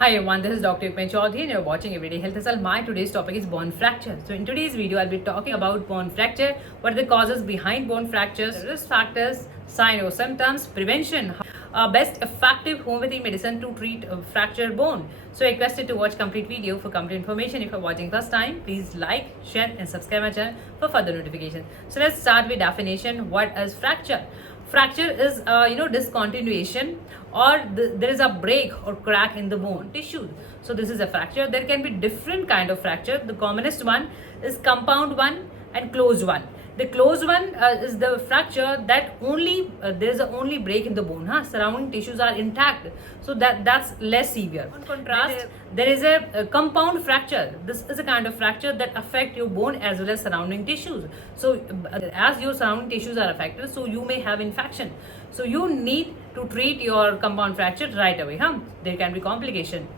Hi everyone, this is Dr. Yukmen Chaudhary and you're watching Everyday Health Result. My today's topic is bone fracture. So in today's video, I'll be talking about bone fracture, what are the causes behind bone fractures, risk factors, sign or symptoms, prevention, best effective homeopathy medicine to treat a fractured bone. So I requested to watch complete video for complete information. If you're watching first time, please like, share and subscribe my channel for further notifications. So let's start with definition. What is fracture? Fracture is discontinuation or there is a break or crack in the bone tissue. So this is a fracture. There can be different kind of fracture. The commonest one is compound one and closed one. The closed one is the fracture that only there is a only break in the bone. Surrounding tissues are intact, so that's less severe. In contrast, there is a compound fracture. This is a kind of fracture that affect your bone as well as surrounding tissues. So as your surrounding tissues are affected, so you may have infection. So you need to treat your compound fracture right away. There can be complication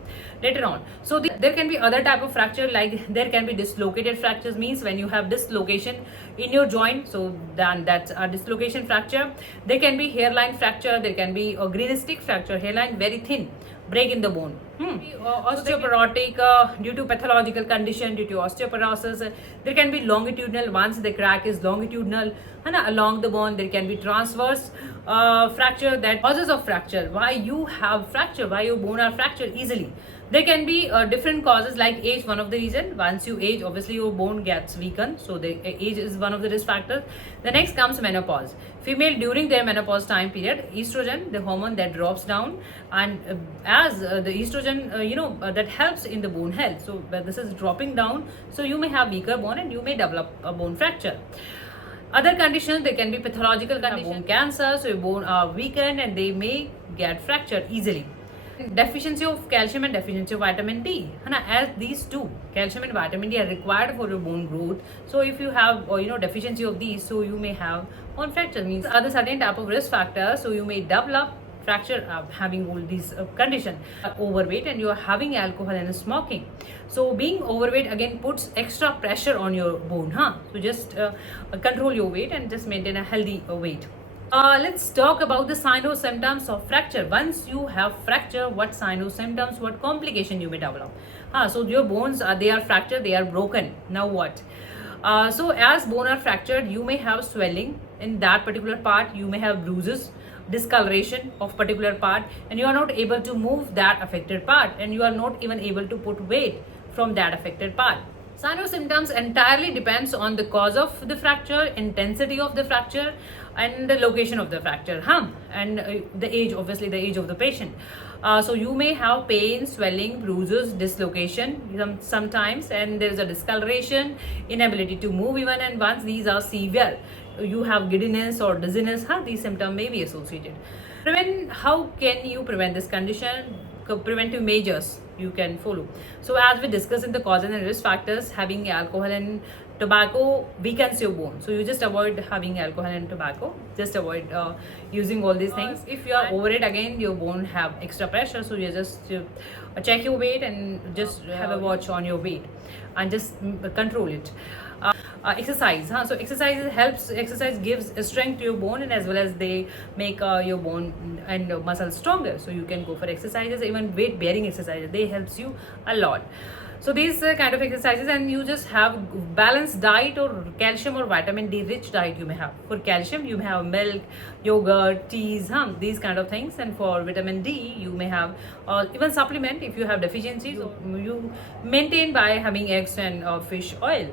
later on. So there can be other type of fracture, like there can be dislocated fractures, means when you have dislocation in your joint, so then that's a dislocation fracture. There can be hairline fracture, there can be a greenistic fracture, hairline very thin, break in the bone. Osteoporotic due to pathological condition, due to osteoporosis. There can be longitudinal, once the crack is longitudinal along the bone. There can be transverse fracture, that causes of fracture, why you have fracture, why your bone are fractured easily. There can be different causes, like age, one of the reason. Once you age, obviously your bone gets weakened, so the age is one of the risk factors. The next comes menopause. Female during their menopause time period, estrogen, the hormone that drops down, and as the estrogen that helps in the bone health, so this is dropping down, so you may have weaker bone and you may develop a bone fracture. Other conditions, there can be pathological condition, bone cancer, so your bone are weakened and they may get fractured easily. Deficiency of calcium and deficiency of vitamin D, as these two, calcium and vitamin D, are required for your bone growth. So if you have deficiency of these, so you may have bone fracture. Means other certain type of risk factors, so you may develop fracture having all these condition. Overweight and you are having alcohol and smoking, so being overweight again puts extra pressure on your bone. So just control your weight and just maintain a healthy weight. Let's talk about the sign or symptoms of fracture. Once you have fracture, what sign or symptoms, what complication you may develop. So your bones they are fractured, they are broken. Now what? So as bone are fractured, you may have swelling in that particular part, you may have bruises, discoloration of particular part, and you are not able to move that affected part, and you are not even able to put weight from that affected part. Sign or symptoms entirely depends on the cause of the fracture, intensity of the fracture, and the location of the fracture, and the age, obviously the age of the patient. So you may have pain, swelling, bruises, dislocation sometimes, and there is a discoloration, inability to move even, and once these are severe, you have giddiness or dizziness, these symptoms may be associated. How can you prevent this condition? Preventive measures you can follow. So as we discussed in the causes and risk factors, having alcohol and tobacco weakens your bone, so you just avoid having alcohol and tobacco, just avoid using all these things. If you are overweight, again your bone have extra pressure, so you just check your weight and just have a watch on your weight and just control it. Exercise, so exercise gives strength to your bone, and as well as they make your bone and muscles stronger, so you can go for exercises, even weight bearing exercises, they helps you a lot. So these kind of exercises, and you just have balanced diet or calcium or vitamin D rich diet you may have. For calcium you may have milk, yogurt, teas, these kind of things, and for vitamin D you may have even supplement if you have deficiencies, so you maintain by having eggs and fish oil.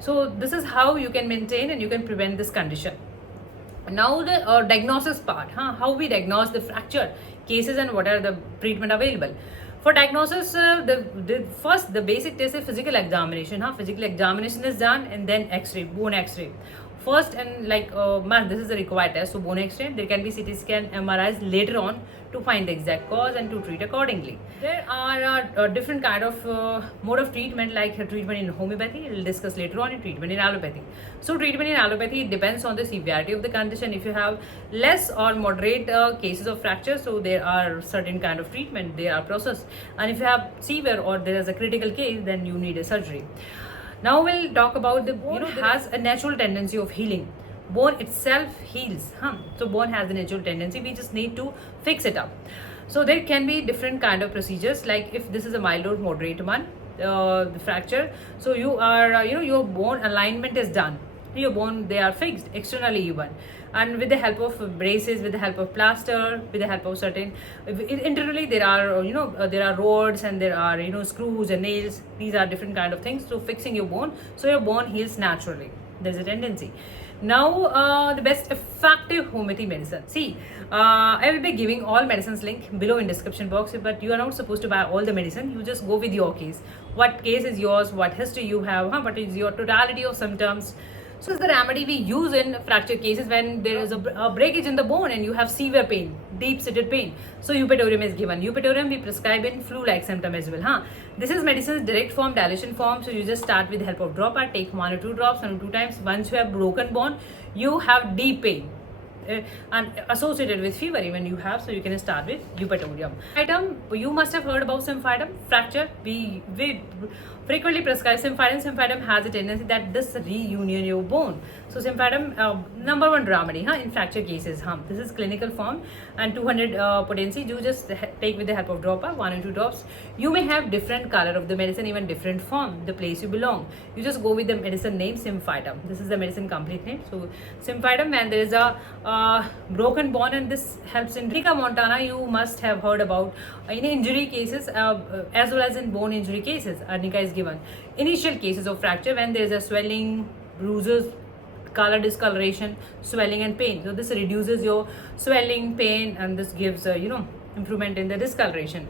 So this is how you can maintain and you can prevent this condition. Now the diagnosis part, how we diagnose the fracture cases and what are the treatment available. For diagnosis, the basic test is physical examination. Physical examination is done, and then X-ray, bone X-ray. First, and this is the required test. So bone X-ray, there can be CT scan, MRIs later on to find the exact cause and to treat accordingly. There are different kind of mode of treatment, like treatment in homeopathy. We'll discuss later on in treatment in allopathy. So treatment in allopathy depends on the severity of the condition. If you have less or moderate cases of fracture, so there are certain kind of treatment, there are process, and if you have severe or there is a critical case, then you need a surgery. Now we'll talk about the bone has a natural tendency of healing. Bone itself heals. So bone has a natural tendency, we just need to fix it up. So there can be different kind of procedures, like if this is a mild or moderate one, the fracture. So you are, your bone alignment is done. Your bone, they are fixed externally even, and with the help of braces, with the help of plaster, with the help of certain, internally there are, there are rods and there are, screws and nails. These are different kind of things to fixing your bone, so your bone heals naturally. There's a tendency. Now, the best effective homeopathy medicine. See, I will be giving all medicines link below in description box, but you are not supposed to buy all the medicine. You just go with your case. What case is yours? What history you have? What is your totality of symptoms? So it's the remedy we use in fracture cases when there is a breakage in the bone and you have severe pain, deep-seated pain. So eupatorium is given. Eupatorium we prescribe in flu-like symptom as well. This is medicine's direct form, dilution form. So you just start with the help of dropper, take 1 or 2 drops, 1 or 2 times. Once you have broken bone, you have deep pain. And associated with fever even you have, so you can start with eupatorium. Item, you must have heard about symphytum fracture. We frequently prescribe symphytum. Symphytum has a tendency that this reunion your bone. So symphytum, number one remedy in fracture cases. This is clinical form and 200 potency. You just take with the help of dropper, 1 or 2 drops. You may have different color of the medicine, even different form, the place you belong. You just go with the medicine name symphytum. This is the medicine complete name. So symphytum, when there is a broken bone, and this helps in Arnica montana. You must have heard about in injury cases as well as in bone injury cases. Arnica is given. Initial cases of fracture when there is a swelling, bruises, color discoloration, swelling and pain. So this reduces your swelling, pain, and this gives improvement in the discoloration.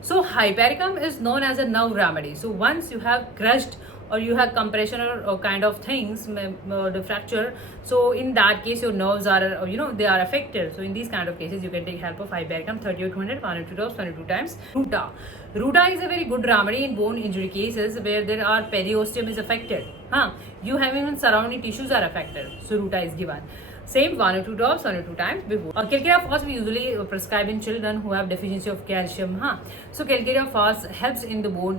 So hypericum is known as a nerve remedy. So once you have crushed or you have compression or kind of things, the fracture, so in that case your nerves are, they are affected. So in these kind of cases you can take help of hypericum, 30 or 200, 1 or 2 drops, 1 or 2 times. Ruta is a very good remedy in bone injury cases where there are periosteum is affected. You have even surrounding tissues are affected. So Ruta is given. Same 1 or 2 drops, 1 or 2 times before. Calcarea phos we usually prescribe in children who have deficiency of calcium. So calcarea phos helps in the bone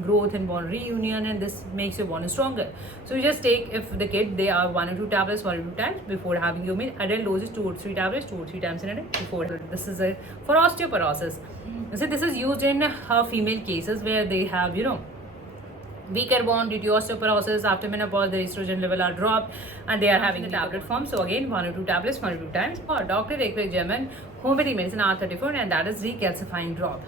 growth and bone reunion, and this makes your bone stronger. So you just take, if the kid they are 1 or 2 tablets 1 or 2 times before having your meal. Adult dose is 2 or 3 tablets 2 or 3 times in a day before. This is for osteoporosis. So this is used in female cases where they have weaker bone due to osteoporosis. After menopause, the estrogen level are dropped and they are having the tablet form. So again, 1 or 2 tablets 1 or 2 times. Or Dr. Ekvik German homeopathy medicine R34, and that is recalcifying drop.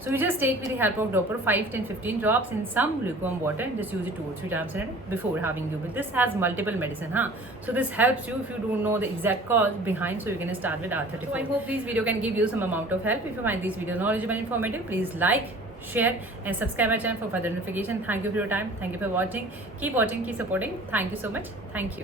So you just take with the help of dropper 5, 10, 15 drops in some lukewarm water and just use it 2 or 3 times in a day before having you. But this has multiple medicine. So this helps you if you don't know the exact cause behind. So you can start with R34. So I hope this video can give you some amount of help. If you find this video knowledgeable and informative, please like, share and subscribe our channel for further notification. Thank you for your time. Thank you for watching. Keep watching, keep supporting. Thank you so much. Thank you.